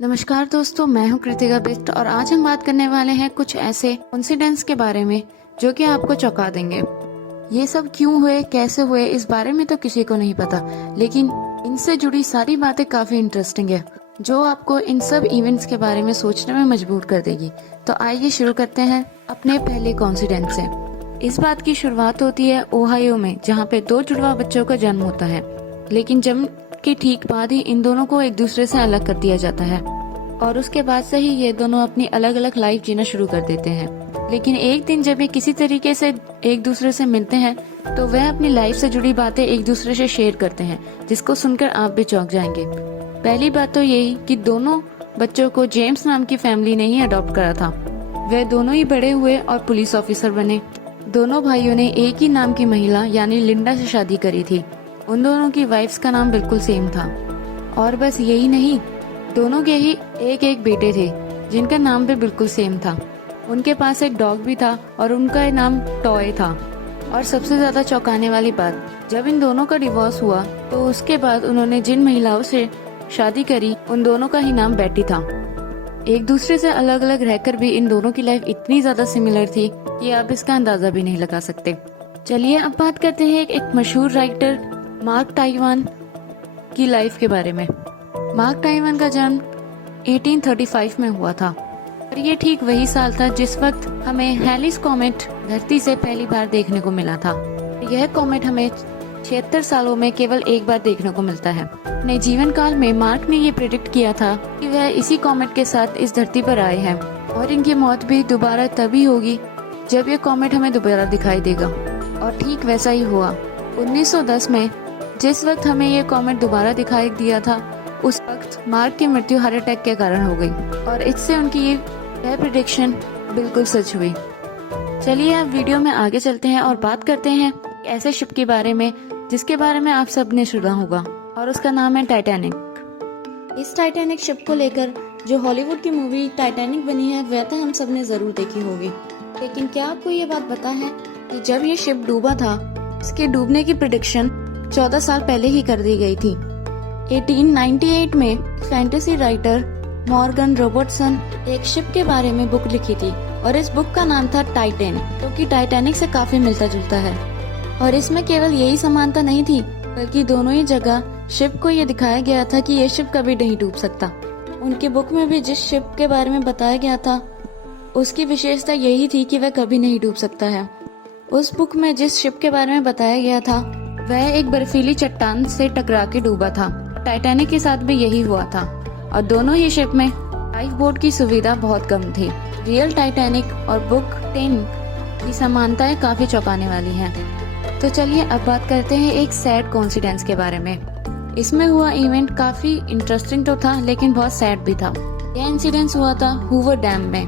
नमस्कार दोस्तों, मैं हूं कृतिका बिस्ट और आज हम बात करने वाले हैं कुछ ऐसे इंसिडेंट्स के बारे में जो कि आपको चौंका देंगे। ये सब क्यों हुए, कैसे हुए, इस बारे में तो किसी को नहीं पता, लेकिन इनसे जुड़ी सारी बातें काफी इंटरेस्टिंग है जो आपको इन सब इवेंट्स के बारे में सोचने में मजबूर कर देगी। तो आइए शुरू करते हैं अपने पहले कॉन्सिडेंट से। इस बात की शुरुआत होती है ओहायो में, जहाँ पे दो जुड़वा बच्चों का जन्म होता है, लेकिन जन्म के ठीक बाद ही इन दोनों को एक दूसरे से अलग कर दिया जाता है और उसके बाद से ही ये दोनों अपनी अलग अलग लाइफ जीना शुरू कर देते हैं। लेकिन एक दिन जब ये किसी तरीके से एक दूसरे से मिलते हैं तो वह अपनी लाइफ से जुड़ी बातें एक दूसरे से शेयर करते हैं, जिसको सुनकर आप भी चौंक जाएंगे। पहली बात तो यही कि दोनों बच्चों को जेम्स नाम की फैमिली ने ही अडॉप्ट करा था। वह दोनों ही बड़े हुए और पुलिस ऑफिसर बने। दोनों भाइयों ने एक ही नाम की महिला यानी लिंडा से शादी करी थी। उन दोनों की वाइफ्स का नाम बिल्कुल सेम था। और बस यही नहीं, दोनों के ही एक एक बेटे थे जिनका नाम भी बिल्कुल सेम था। उनके पास एक डॉग भी था और उनका नाम टॉय था। और सबसे ज्यादा चौंकाने वाली बात, जब इन दोनों का डिवोर्स हुआ तो उसके बाद उन्होंने जिन महिलाओं से शादी करी उन दोनों का ही नाम बेटी था। एक दूसरे से अलग अलग रहकर भी इन दोनों की लाइफ इतनी ज्यादा सिमिलर थी कि आप इसका अंदाजा भी नहीं लगा सकते। चलिए अब बात करते हैं एक मशहूर राइटर मार्क ट्वाइन की लाइफ के बारे में। मार्क ट्वाइन का जन्म 1835 में हुआ था और ये ठीक वही साल था जिस वक्त हमें हैलिस कॉमेट धरती से पहली बार देखने को मिला था। यह कॉमेट हमें 76 सालों में केवल एक बार देखने को मिलता है। अपने जीवन काल में मार्क ने ये प्रेडिक्ट किया था कि वह इसी कॉमेट के साथ इस धरती पर आए हैं और इनकी मौत भी दोबारा तभी होगी जब ये कॉमेट हमें दोबारा दिखाई देगा। और ठीक वैसा ही हुआ। 1910 में जिस वक्त हमें ये कॉमेट दोबारा दिखाई दिया था, उस वक्त मार्क की मृत्यु हार्ट अटैक के कारण हो गई और इससे उनकी यह प्रेडिक्शन बिल्कुल सच हुई। चलिए अब वीडियो में आगे चलते हैं और बात करते हैं ऐसे शिप के बारे में जिसके बारे में आप सबने सुना होगा और उसका नाम है टाइटैनिक। इस टाइटैनिक शिप को लेकर जो हॉलीवुड की मूवी टाइटैनिक बनी है वह तो हम सबने जरूर देखी होगी, लेकिन क्या आपको ये बात पता है कि जब ये शिप डूबा था, इसके डूबने की प्रेडिक्शन 14 साल पहले ही कर दी गई थी। 1898 में फैंटेसी राइटर मॉर्गन रॉबर्टसन एक शिप के बारे में बुक लिखी थी और इस बुक का नाम था टाइटैन, जो कि टाइटैनिक से काफी मिलता जुलता है। और इसमें केवल यही समानता नहीं थी, बल्कि दोनों ही जगह शिप को ये दिखाया गया था कि ये शिप कभी नहीं डूब सकता। उनकी बुक में भी जिस शिप के बारे में बताया गया था उसकी विशेषता यही थी कि वह कभी नहीं डूब सकता है। उस बुक में जिस शिप के बारे में बताया गया था वह एक बर्फीली चट्टान से टकरा के डूबा था। टाइटैनिक के साथ भी यही हुआ था और दोनों ही शिप में लाइफ बोट की सुविधा बहुत कम थी। रियल टाइटैनिक और बुक 10 की समानताएं काफी चौंकाने वाली हैं। तो चलिए अब बात करते हैं एक सैड कोइंसिडेंस के बारे में। इसमें हुआ इवेंट काफी इंटरेस्टिंग तो था लेकिन बहुत सैड भी था। यह इंसिडेंस हुआ था हूवर डैम में,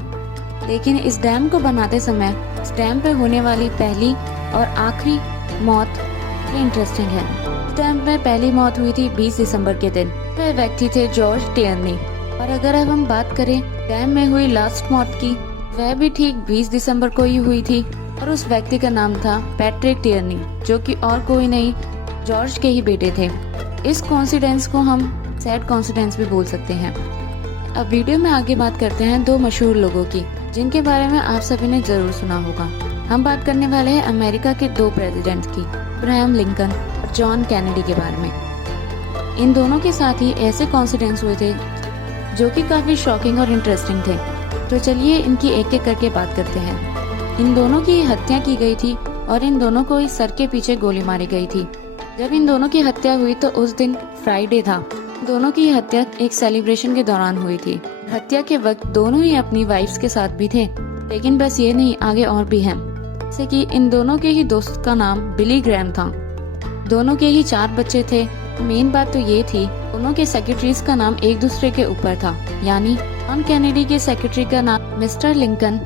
लेकिन इस डैम को बनाते समय इस डैम पे होने वाली पहली और आखिरी मौत इंटरेस्टिंग है। इस डैम में पहली मौत हुई थी 20 दिसंबर के दिन। वह व्यक्ति थे जॉर्ज टियर्नी। और अगर अब हम बात करें डैम में हुई लास्ट मौत की, वह भी ठीक 20 दिसंबर को ही हुई थी और उस व्यक्ति का नाम था पैट्रिक टियर्नी, जो कि और कोई नहीं जॉर्ज के ही बेटे थे। इस कोइंसिडेंस को हम सैड कोइंसिडेंस भी बोल सकते हैं। अब वीडियो में आगे बात करते हैं दो मशहूर लोगों की जिनके बारे में आप सभी ने जरूर सुना होगा। हम बात करने वाले हैं अमेरिका के दो प्रेसिडेंट की, अब्राहम लिंकन और जॉन कैनेडी के बारे में। इन दोनों के साथ ही ऐसे कोइंसिडेंस हुए थे जो कि काफी शॉकिंग और इंटरेस्टिंग थे। तो चलिए इनकी एक एक करके बात करते हैं। इन दोनों की हत्या की गई थी और इन दोनों को इस सर के पीछे गोली मारी गई थी। जब इन दोनों की हत्या हुई तो उस दिन फ्राइडे था। दोनों की हत्या एक सेलिब्रेशन के दौरान हुई थी। हत्या के वक्त दोनों ही अपनी वाइफ्स के साथ भी थे, लेकिन बस ये नहीं, आगे और भी हैं। जैसे कि इन दोनों के ही दोस्त का नाम बिली ग्रैम था। दोनों के ही 4 बच्चे थे। मेन बात तो ये थी, दोनों के सेक्रेटरीज का नाम एक दूसरे के ऊपर था, यानी जॉन कैनेडी के सेक्रेटरी का नाम मिस्टर लिंकन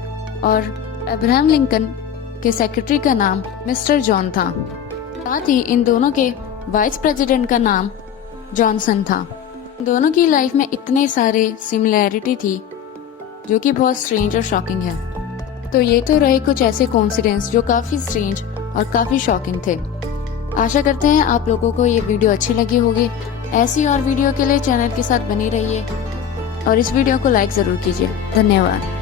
और अब्राहम लिंकन के सेक्रेटरी का नाम मिस्टर जॉन था। साथ ही इन दोनों के वाइस प्रेसिडेंट का नाम जॉनसन था। दोनों की लाइफ में इतने सारे सिमिलैरिटी थी जो कि बहुत स्ट्रेंज और शॉकिंग है। तो ये तो रहे कुछ ऐसे कोइंसिडेंस जो काफी स्ट्रेंज और काफी शॉकिंग थे। आशा करते हैं आप लोगों को ये वीडियो अच्छी लगी होगी। ऐसी और वीडियो के लिए चैनल के साथ बनी रहिए। और इस वीडियो को लाइक ज़रूर कीजिए। धन्यवाद।